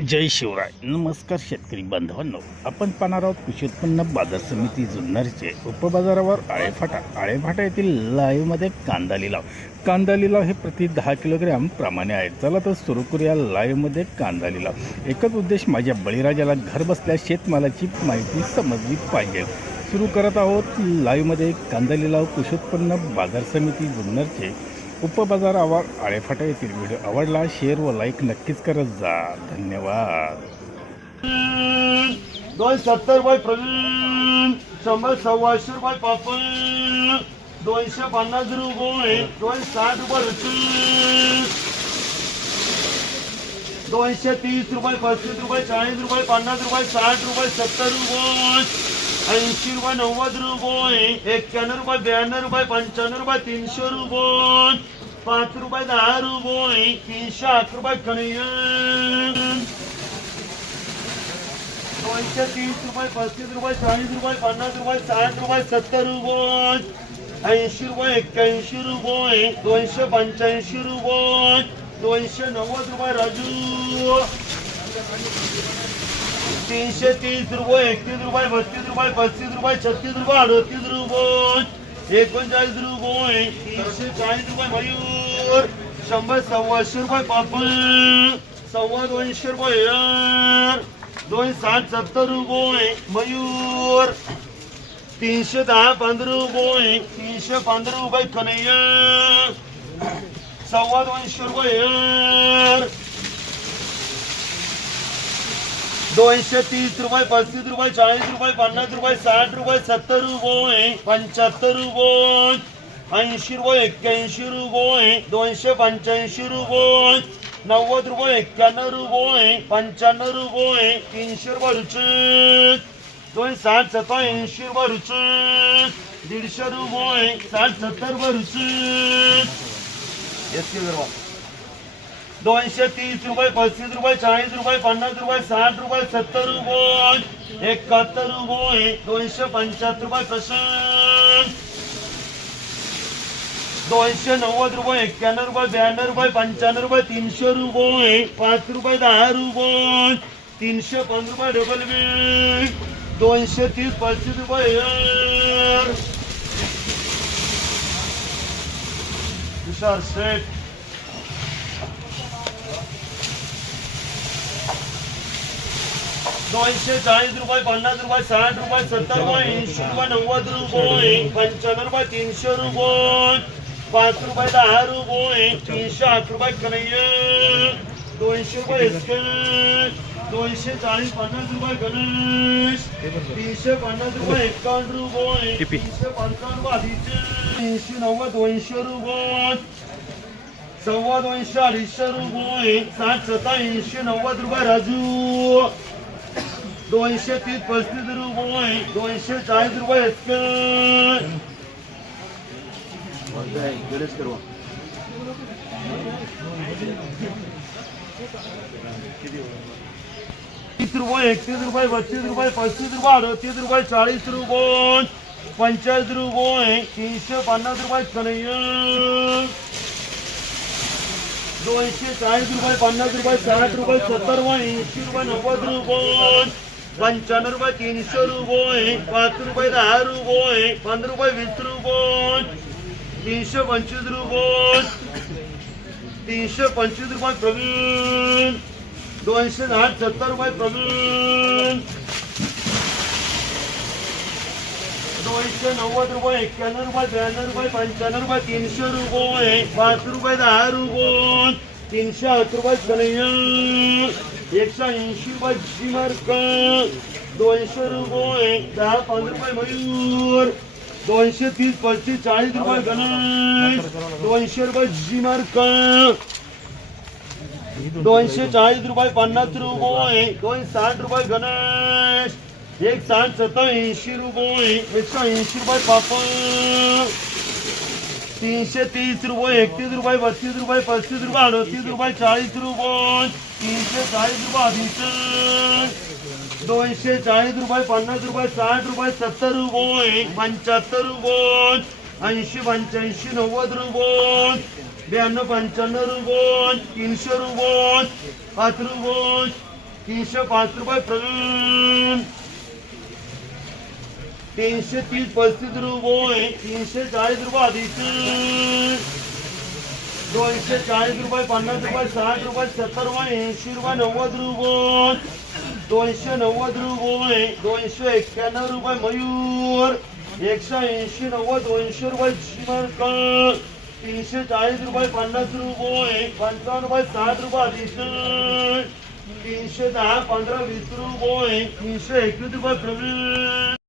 जय शिवराय. नमस्कार शेतकरी बांधवांनो, आपण पाहणार आहोत कृषी उत्पन्न बाजार समिती जुन्नरचे उपबाजारावर आळेफाटा येथील लाईव्हमध्ये कांदा लिलाव हे प्रति 10 किलोग्रॅम प्रमाणे आहे. चला तर सुरू करूया लाईव्हमध्ये कांदा लिलाव. एकच उद्देश, माझ्या बळीराजाला घर बसल्या शेतमालाची माहिती समजली पाहिजे. सुरू करत आहोत लाईव्हमध्ये कांदा लिलाव. कृषी उत्पन्न बाजार समिती जुन्नरचे उपबाजारावर आळेफाटा येथील. व्हिडिओ आवडला शेअर व लाईक नक्कीच करत जा. धन्यवाद. 270 रुपये प्रवीण, 100 सव्वाशे रुपये पापड, 250 रुपये, 260 रुपये रचून, 230 रुपये, 35 रुपये, 40 रुपये, 50 रुपये, 60 रुपये, 70 रुपये, 80 रुपये, 90 रुपये, 91 रुपये, 92 रुपये, 95 रुपये, 300 रुपये, 5 रुपये, 10 रुपये, 308 रुपये कणियन, 230 रुपये, 35 रुपये, 40 रुपये, 50 रुपये, 60 रुपये, 70 रुपये, 80 रुपये, 81 रुपये, 285 रुपये, 290 रुपये राजू, 330 रुपये, 31 रुपये, 32 रुपये, 35 रुपये, 36 रुपये, 38 रुपये, 39 रुपये, 340 रुपये मयूर, 100 सव्वाशे रुपये पापड, 250 रुपये यार, 260 70 रुपये मयूर, 310 15 रुपये, 315 रुपये कन्हैया, 250 रुपये यार, 230 रुपये, 35 रुपये, 40 रुपये, 50 रुपये, 60 रुपये, 70 रुपये, 75 रुपये, 80 रुपये, 81 रुपये, 285 रुपये, 90 रुपये, 91 रुपये, 95 रुपये, 300 रुपये रुचक, 260 87 रुपये रुचक, 150 रुपये, 60 70 रुपये रुचक, 230 रुपये, 35 रुपये, 40 रुपये, 50 रुपये, 60 रुपये, 70 रुपये, 71 रुपये, 275 रुपये प्रशांत, 290 रुपये, 91 रुपये, 92 रुपये, 95 रुपये, 300 रुपये, 5 रुपये, 10 रुपये, 305 रुपये डबल बिल, 230 35 रुपये यार, तुषार सेट, 240 रुपये, 50 रुपये, 60 रुपये, 70 रुपये, 80 रुपये, 90 रुपये, 95 रुपये, 300 रुपये, 5 रुपये, 10 रुपये, 308 रुपये कन्हैया, 200 रुपये एसकेट, 240 50 रुपये गणेश, 350 रुपये 51 रुपये, 355 रुपये आदित्य, 390 200 रुपये, 225 250 रुपये, 60 87 90 रुपये राजू, 230 35 रुपये, 240 रुपये एसकेट, 30 रुपये, 31 रुपये, 32 रुपये, 35 रुपये, 38 रुपये, 40 रुपये, 45 रुपये, 350 रुपये कन्हैया, 240 रुपये, 50 रुपये, 60 रुपये, 70 रुपये, 80 रुपये, 90 रुपये, 95 रुपये, 300 रुपये, 5 रुपये, 10 रुपये, 15 रुपये, 20 रुपये, 325 रुपये, 325 रुपये प्रवीण, 210 70 रुपये प्रवीण, 290 रुपये, 91 रुपये, 92 रुपये, 95 रुपये, 300 रुपये, 5 रुपये, 10 रुपये, 308 रुपये कन्हैया, 180 रुपये जिमार्क, 200 रुपये, 10 15 रुपये मयूर, 230 35 40 रुपये गणेश, 200 रुपये जिमार्क, 240 रुपये 50 रुपये, 260 रुपये गणेश, 160 87 रुपये, 180 रुपये पापड, 330 रुपये, 31 रुपये, 32 रुपये, 35 रुपये, 38 रुपये, 40 रुपये, 340 रुपये आदित्य, 240 रुपये, 50 रुपये, 60 रुपये, 70 रुपये, 75 रुपये, 80 85 90 रुपये, 92 95 रुपये, 300 रुपये, 5 रुपये, 305 रुपये प्रवीण 330-35 रुपये 340 रुपये आदित्य 240 रुपये 50 रुपये 60 रुपये 70 रुपये 80 रुपये 90 रुपये 290 रुपये 291 रुपये मयूर 180 90 200 रुपये चिमणकर 340 रुपये 50 रुपये 55 रुपये 60 रुपये आदित्य 310 15 20 रुपये 321 रुपये प्रवीण